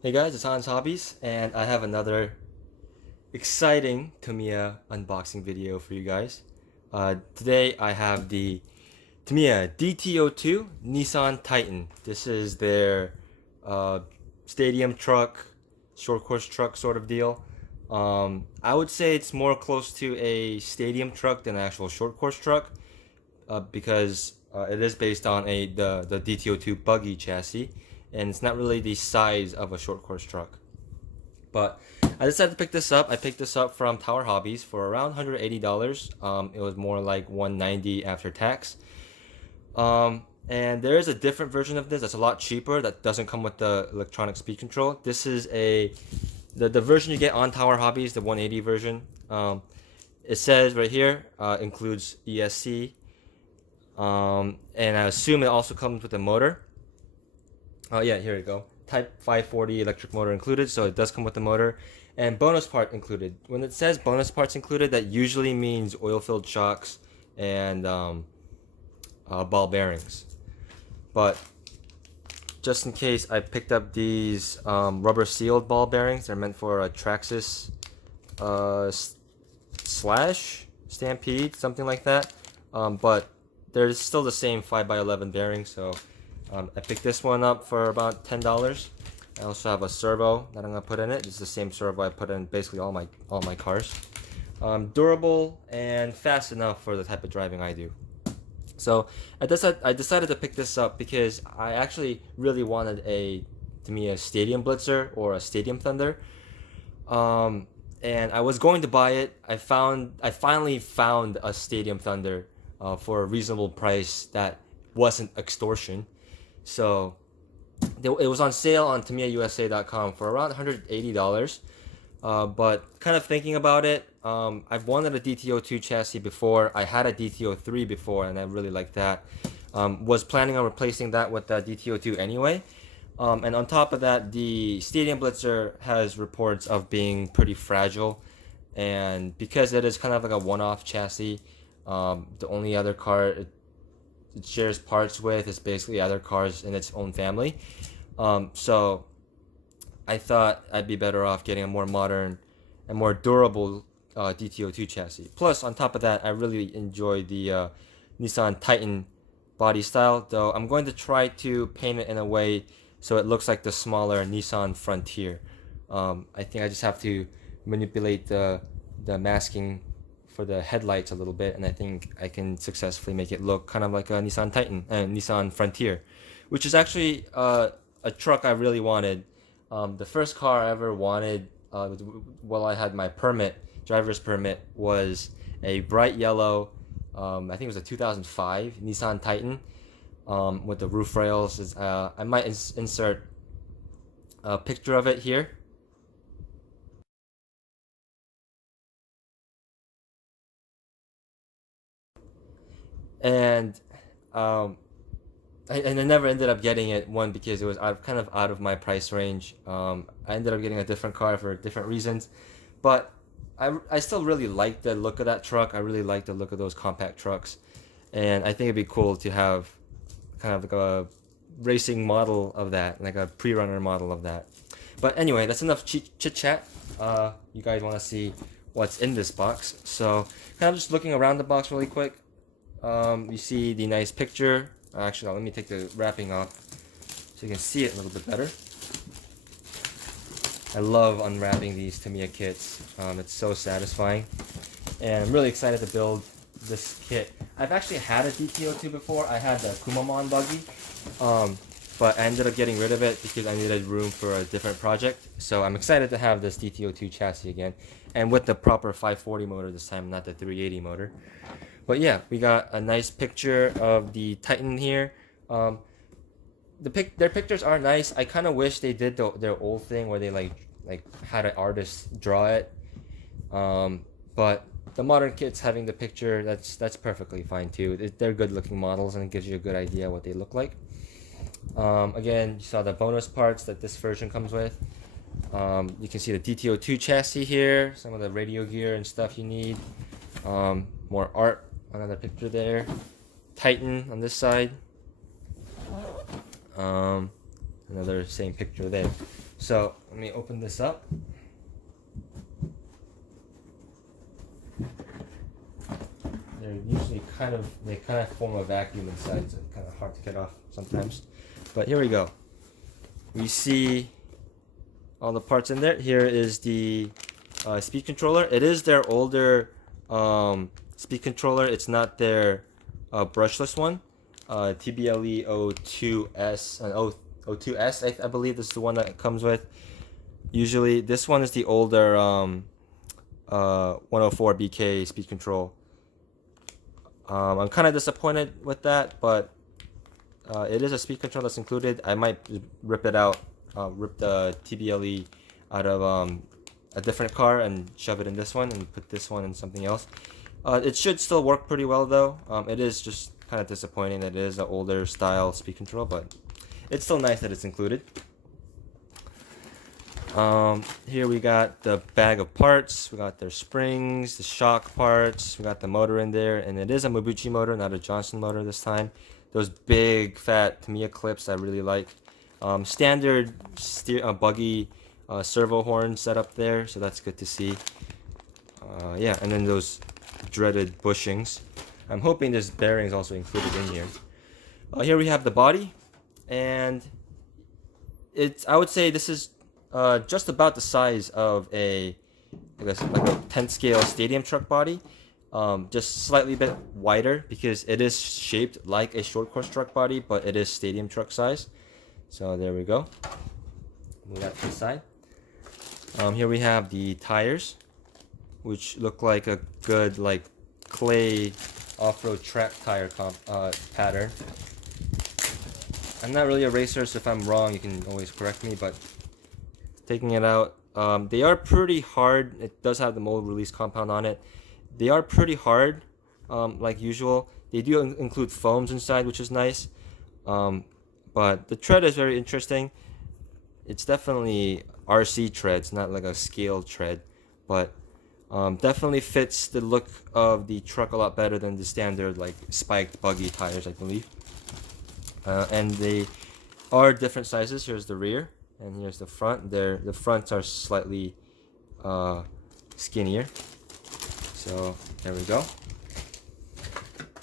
Hey guys, it's Hans Hobbies, and I have another exciting Tamiya unboxing video for you guys. Today I have the Tamiya DT02 Nissan Titan. This is their uh, stadium truck, short course truck sort of deal. I would say it's more close to a stadium truck than an actual short course truck because it is based on the DT02 buggy chassis, and it's not really the size of a short course truck. But I decided to pick this up. I picked this up from Tower Hobbies for around $180. It was more like $190 after tax. And there is a different version of this that's a lot cheaper that doesn't come with the electronic speed control. This is the version you get on Tower Hobbies, the 180 version. It says right here includes ESC, and I assume it also comes with a motor. Oh yeah, here we go. Type 540 electric motor included, so it does come with the motor. And bonus part included. When it says bonus parts included, that usually means oil-filled shocks and ball bearings. But just in case, I picked up these rubber-sealed ball bearings. They're meant for a Traxxas Slash Stampede, something like that. But they're still the same 5x11 bearing, so I picked this one up for about $10. I also have a servo that I'm gonna put in it. It's the same servo I put in basically all my cars. Durable and fast enough for the type of driving I do. So I decided to pick this up because I actually really wanted to me a Stadium Blitzer or a Stadium Thunder. And I was going to buy it. I finally found a Stadium Thunder for a reasonable price that wasn't extortion. So it was on sale on TamiyaUSA.com for around $180. But kind of thinking about it, I've wanted a DT02 chassis before. I had a DT03 before, and I really liked that. Was planning on replacing that with the DT02 anyway. And on top of that, the Stadium Blitzer has reports of being pretty fragile. And because it is kind of like a one-off chassis, the only other car it shares parts with is basically other cars in its own family. So I thought I'd be better off getting a more modern and more durable DT02 chassis. Plus, on top of that, I really enjoy the Nissan Titan body style, though I'm going to try to paint it in a way so it looks like the smaller Nissan Frontier. I think I just have to manipulate the masking for the headlights a little bit, and I think I can successfully make it look kind of like a Nissan Titan and Nissan Frontier, which is actually a truck I really wanted. The first car I ever wanted while I had my driver's permit, was a bright yellow, I think it was a 2005 Nissan Titan with the roof rails. I might insert a picture of it here. And I never ended up getting it, one because it was kind of out of my price range. I ended up getting a different car for different reasons, but I still really like the look of that truck. I really like the look of those compact trucks, and I think it'd be cool to have kind of like a racing model of that, like a pre-runner model of that. But anyway, that's enough chit chat. You guys want to see what's in this box, so kind of just looking around the box really quick. You see the nice picture. Actually, let me take the wrapping off so you can see it a little bit better. I love unwrapping these Tamiya kits. It's so satisfying, and I'm really excited to build this kit. I've actually had a DT02 before. I had the Kumamon Buggy, but I ended up getting rid of it because I needed room for a different project. So I'm excited to have this DT02 chassis again, and with the proper 540 motor this time, not the 380 motor. But yeah, we got a nice picture of the Titan here. Their pictures are nice. I kind of wish they did their old thing where they like had an artist draw it. But the modern kits having the picture, that's perfectly fine too. They're good looking models, and it gives you a good idea what they look like. Again, you saw the bonus parts that this version comes with. You can see the DT02 chassis here, some of the radio gear and stuff you need. More art. Another picture there. Titan on this side. Another same picture there. So let me open this up. They're usually they kind of form a vacuum inside, so it's kind of hard to get off sometimes. But here we go. We see all the parts in there. Here is the speed controller. It is their older speed controller. It's not their brushless one. TBLE02S and 02S, I believe this is the one that it comes with. Usually this one is the older 104 BK speed control. I'm kind of disappointed with that, but it is a speed control that's included. I might rip it out, rip the TBLE out of a different car and shove it in this one and put this one in something else. It should still work pretty well though. It is just kind of disappointing that it is an older style speed control, but it's still nice that it's included. Here we got the bag of parts. We got their springs, the shock parts. We got the motor in there, and it is a Mabuchi motor, not a Johnson motor this time. Those big fat Tamiya clips I really like. Standard buggy servo horn setup there, so that's good to see. Yeah, and then those dreaded bushings. I'm hoping there's bearings also included in here. Here we have the body, and I would say this is just about the size of I guess like a 10 scale stadium truck body, just slightly bit wider because it is shaped like a short course truck body, but it is stadium truck size. So there we go. Move that to the side. Here we have the tires, which look like a good like clay off-road track tire pattern. I'm not really a racer, so if I'm wrong, you can always correct me, but taking it out, they are pretty hard. It does have the mold release compound on it. They are pretty hard, like usual. They do include foams inside, which is nice. But the tread is very interesting. It's definitely RC treads, not like a scale tread, but definitely fits the look of the truck a lot better than the standard like spiked buggy tires, I believe. And they are different sizes. Here's the rear, and here's the front. The fronts are slightly skinnier. So there we go.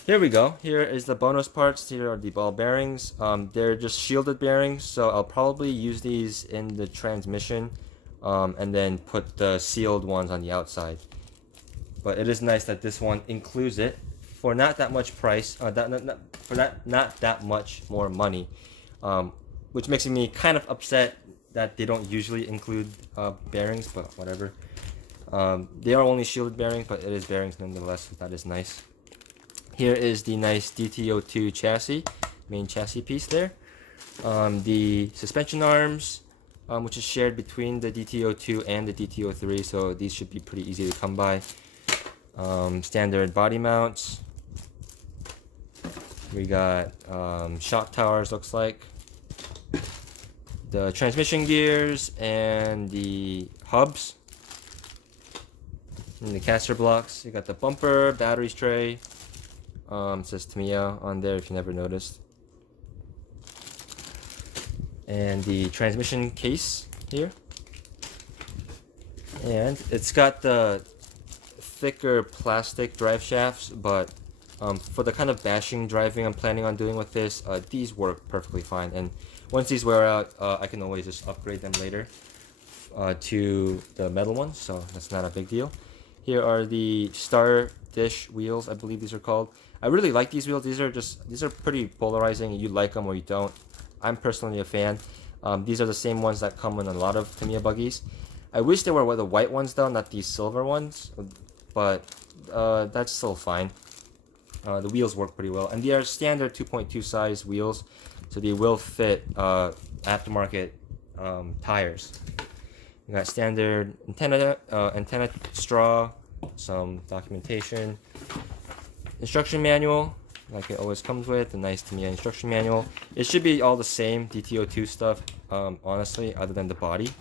Here we go. Here is the bonus parts. Here are the ball bearings. They're just shielded bearings, so I'll probably use these in the transmission, and then put the sealed ones on the outside. But it is nice that this one includes it for not that much price. Not that much more money, which makes me kind of upset that they don't usually include bearings. But whatever. They are only shielded bearings, but it is bearings nonetheless. So that is nice. Here is the nice DT02 chassis, main chassis piece there. The suspension arms, which is shared between the DT02 and the DT03, so these should be pretty easy to come by. Standard body mounts. We got shock towers, looks like. The transmission gears and the hubs. And the caster blocks. You got the bumper, batteries tray. It says Tamiya on there if you never noticed. And the transmission case here. And it's got the thicker plastic drive shafts, but for the kind of bashing driving I'm planning on doing with this, these work perfectly fine. And once these wear out, I can always just upgrade them later to the metal ones, so that's not a big deal. Here are the Star Dish wheels, I believe these are called. I really like these wheels. These are pretty polarizing. You like them or you don't. I'm personally a fan. These are the same ones that come in a lot of Tamiya buggies. I wish they were the white ones though, not these silver ones, but that's still fine. The wheels work pretty well, and they are standard 2.2 size wheels, so they will fit aftermarket tires. We got standard antenna straw, some documentation, instruction manual, like it always comes with, a nice Tamiya instruction manual. It should be all the same DT02 stuff, honestly, other than the body.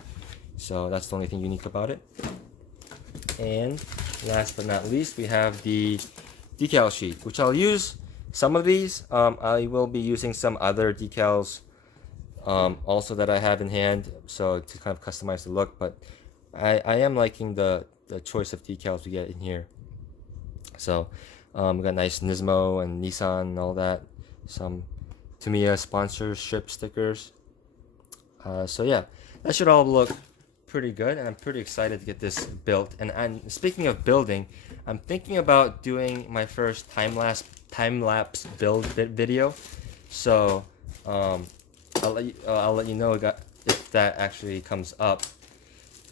So that's the only thing unique about it. And last but not least, we have the decal sheet, which I'll use some of these. I will be using some other decals also that I have in hand, so to kind of customize the look. But I am liking the choice of decals we get in here. So we got nice Nismo and Nissan and all that. Some Tamiya sponsorship stickers. So yeah, that should all look pretty good, and I'm pretty excited to get this built. And speaking of building, I'm thinking about doing my first time-lapse build video. So I'll let you know if that actually comes up.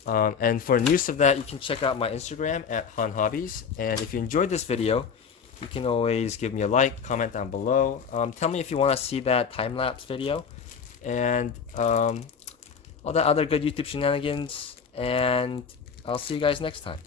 And for news of that, you can check out my Instagram at Han Hobbies. And if you enjoyed this video, you can always give me a like, comment down below. Tell me if you want to see that time-lapse video, and all that other good YouTube shenanigans. And I'll see you guys next time.